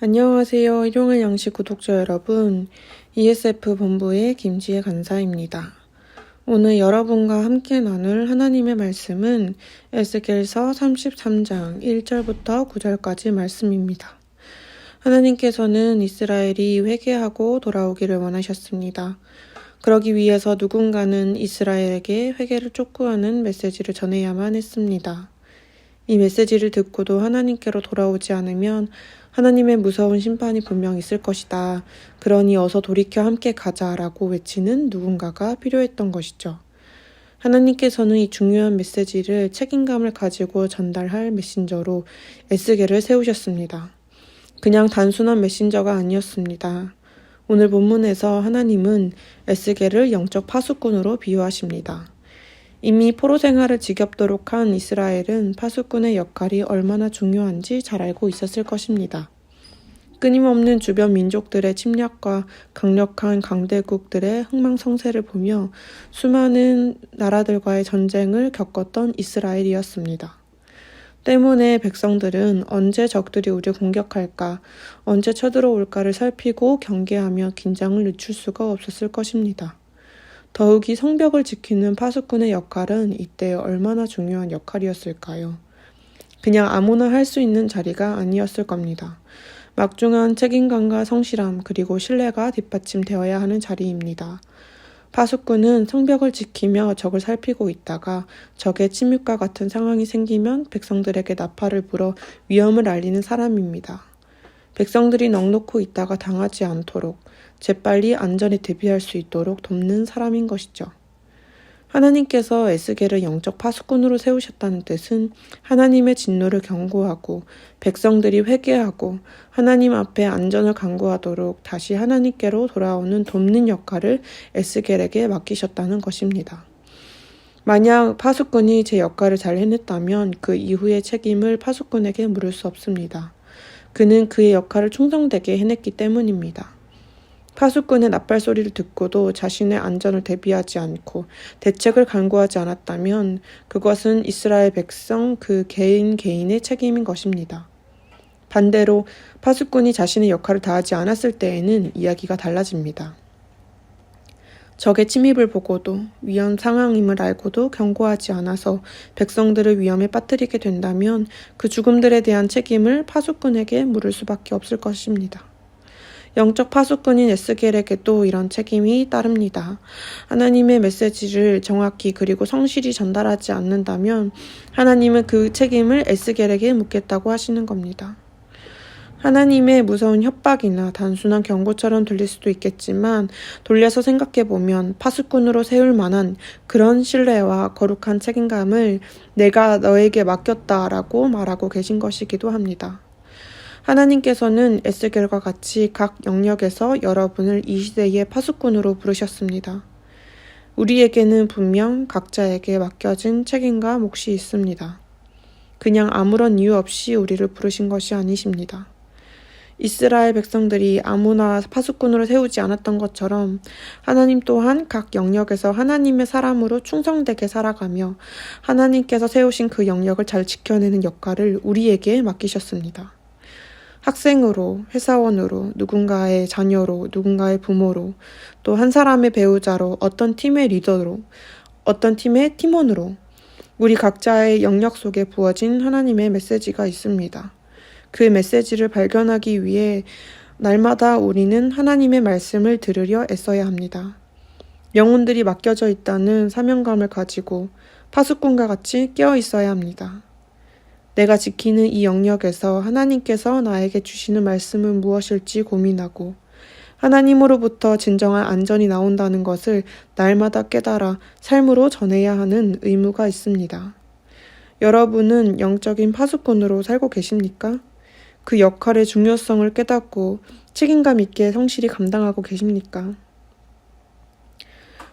안녕하세요. 일용의 양식 구독자 여러분. ESF 본부의 김지혜 간사입니다. 오늘 여러분과 함께 나눌 하나님의 말씀은 에스겔서 33장 1절부터 9절까지 말씀입니다. 하나님께서는 이스라엘이 회개하고 돌아오기를 원하셨습니다. 그러기 위해서 누군가는 이스라엘에게 회개를 촉구하는 메시지를 전해야만 했습니다. 이 메시지를 듣고도 하나님께로 돌아오지 않으면 하나님의 무서운 심판이 분명 있을 것이다. 그러니 어서 돌이켜 함께 가자 라고 외치는 누군가가 필요했던 것이죠. 하나님께서는 이 중요한 메시지를 책임감을 가지고 전달할 메신저로 에스겔을 세우셨습니다. 그냥 단순한 메신저가 아니었습니다. 오늘 본문에서 하나님은 에스겔을 영적 파수꾼으로 비유하십니다. 이미 포로 생활을 지겹도록 한 이스라엘은 파수꾼의 역할이 얼마나 중요한지 잘 알고 있었을 것입니다. 끊임없는 주변 민족들의 침략과 강력한 강대국들의 흥망성쇠를 보며 수많은 나라들과의 전쟁을 겪었던 이스라엘이었습니다. 때문에 백성들은 언제 적들이 우리 공격할까, 언제 쳐들어올까를 살피고 경계하며 긴장을 늦출 수가 없었을 것입니다. 더욱이 성벽을 지키는 파수꾼의 역할은 이때 얼마나 중요한 역할이었을까요? 그냥 아무나 할 수 있는 자리가 아니었을 겁니다. 막중한 책임감과 성실함 그리고 신뢰가 뒷받침되어야 하는 자리입니다. 파수꾼은 성벽을 지키며 적을 살피고 있다가 적의 침입과 같은 상황이 생기면 백성들에게 나팔을 불어 위험을 알리는 사람입니다. 백성들이 넉놓고 있다가 당하지 않도록 재빨리 안전에 대비할 수 있도록 돕는 사람인 것이죠. 하나님께서 에스겔을 영적 파수꾼으로 세우셨다는 뜻은 하나님의 진노를 경고하고 백성들이 회개하고 하나님 앞에 안전을 강구하도록 다시 하나님께로 돌아오는 돕는 역할을 에스겔에게 맡기셨다는 것입니다. 만약 파수꾼이 제 역할을 잘 해냈다면 그 이후의 책임을 파수꾼에게 물을 수 없습니다. 그는 그의 역할을 충성되게 해냈기 때문입니다. 파수꾼의 나팔 소리를 듣고도 자신의 안전을 대비하지 않고 대책을 강구하지 않았다면 그것은 이스라엘 백성 그 개인 개인의 책임인 것입니다. 반대로 파수꾼이 자신의 역할을 다하지 않았을 때에는 이야기가 달라집니다. 적의 침입을 보고도 위험 상황임을 알고도 경고하지 않아서 백성들을 위험에 빠뜨리게 된다면 그 죽음들에 대한 책임을 파수꾼에게 물을 수밖에 없을 것입니다. 영적 파수꾼인 에스겔에게도 이런 책임이 따릅니다. 하나님의 메시지를 정확히 그리고 성실히 전달하지 않는다면 하나님은 그 책임을 에스겔에게 묻겠다고 하시는 겁니다. 하나님의 무서운 협박이나 단순한 경고처럼 들릴 수도 있겠지만 돌려서 생각해보면 파수꾼으로 세울 만한 그런 신뢰와 거룩한 책임감을 내가 너에게 맡겼다라고 말하고 계신 것이기도 합니다. 하나님께서는 에스겔과 같이 각 영역에서 여러분을 이 시대의 파수꾼으로 부르셨습니다. 우리에게는 분명 각자에게 맡겨진 책임과 몫이 있습니다. 그냥 아무런 이유 없이 우리를 부르신 것이 아니십니다. 이스라엘 백성들이 아무나 파수꾼으로 세우지 않았던 것처럼 하나님 또한 각 영역에서 하나님의 사람으로 충성되게 살아가며 하나님께서 세우신 그 영역을 잘 지켜내는 역할을 우리에게 맡기셨습니다. 학생으로, 회사원으로, 누군가의 자녀로, 누군가의 부모로, 또 한 사람의 배우자로, 어떤 팀의 리더로, 어떤 팀의 팀원으로, 우리 각자의 영역 속에 부어진 하나님의 메시지가 있습니다. 그 메시지를 발견하기 위해 날마다 우리는 하나님의 말씀을 들으려 애써야 합니다. 영혼들이 맡겨져 있다는 사명감을 가지고 파수꾼과 같이 깨어 있어야 합니다. 내가 지키는 이 영역에서 하나님께서 나에게 주시는 말씀은 무엇일지 고민하고 하나님으로부터 진정한 안전이 나온다는 것을 날마다 깨달아 삶으로 전해야 하는 의무가 있습니다. 여러분은 영적인 파수꾼으로 살고 계십니까? 그 역할의 중요성을 깨닫고 책임감 있게 성실히 감당하고 계십니까?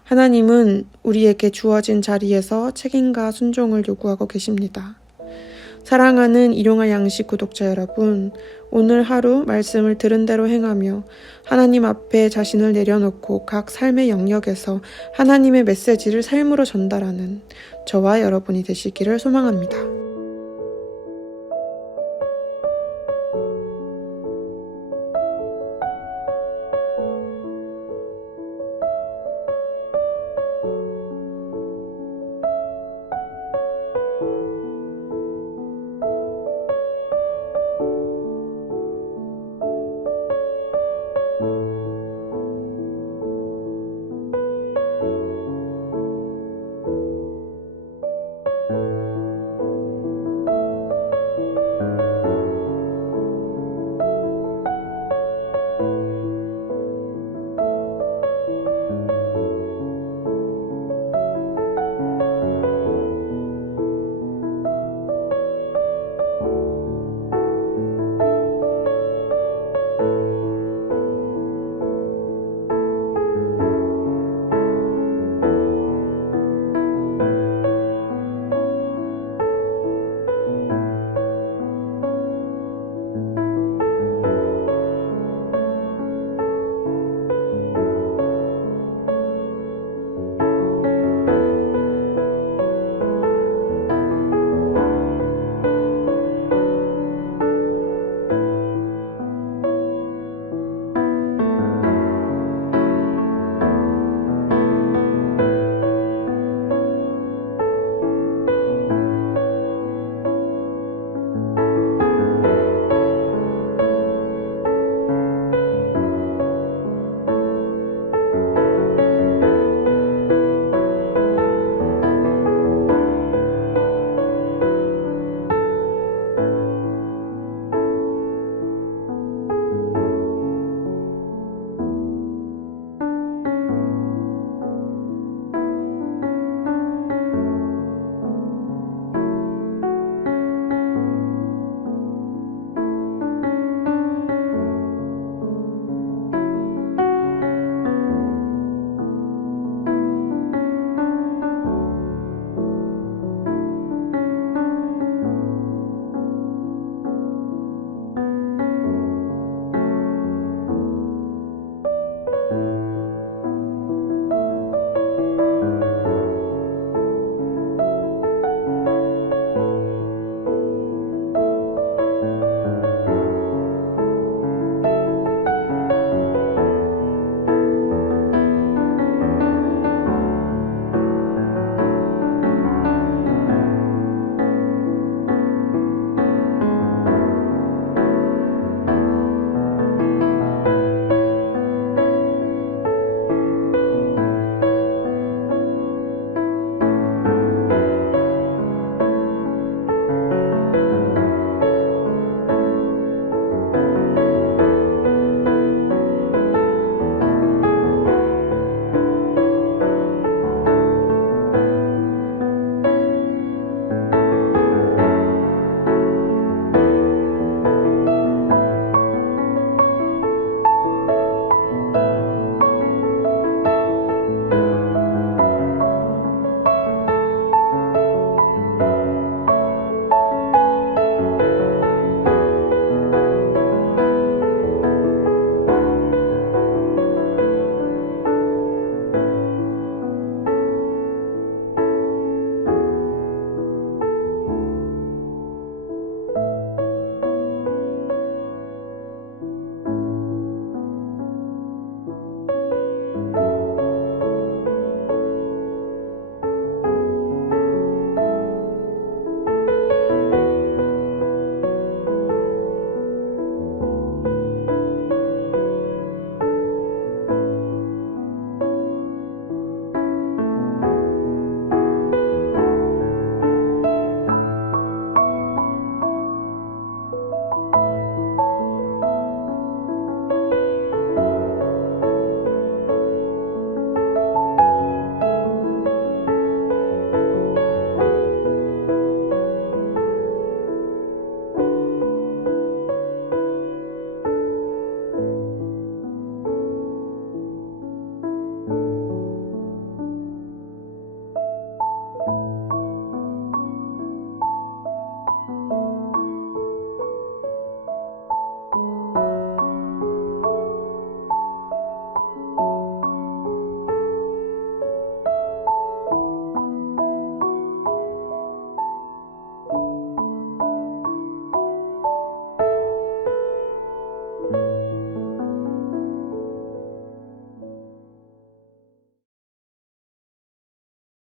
하나님은 우리에게 주어진 자리에서 책임과 순종을 요구하고 계십니다. 사랑하는 일용할 양식 구독자 여러분, 오늘 하루 말씀을 들은 대로 행하며 하나님 앞에 자신을 내려놓고 각 삶의 영역에서 하나님의 메시지를 삶으로 전달하는 저와 여러분이 되시기를 소망합니다.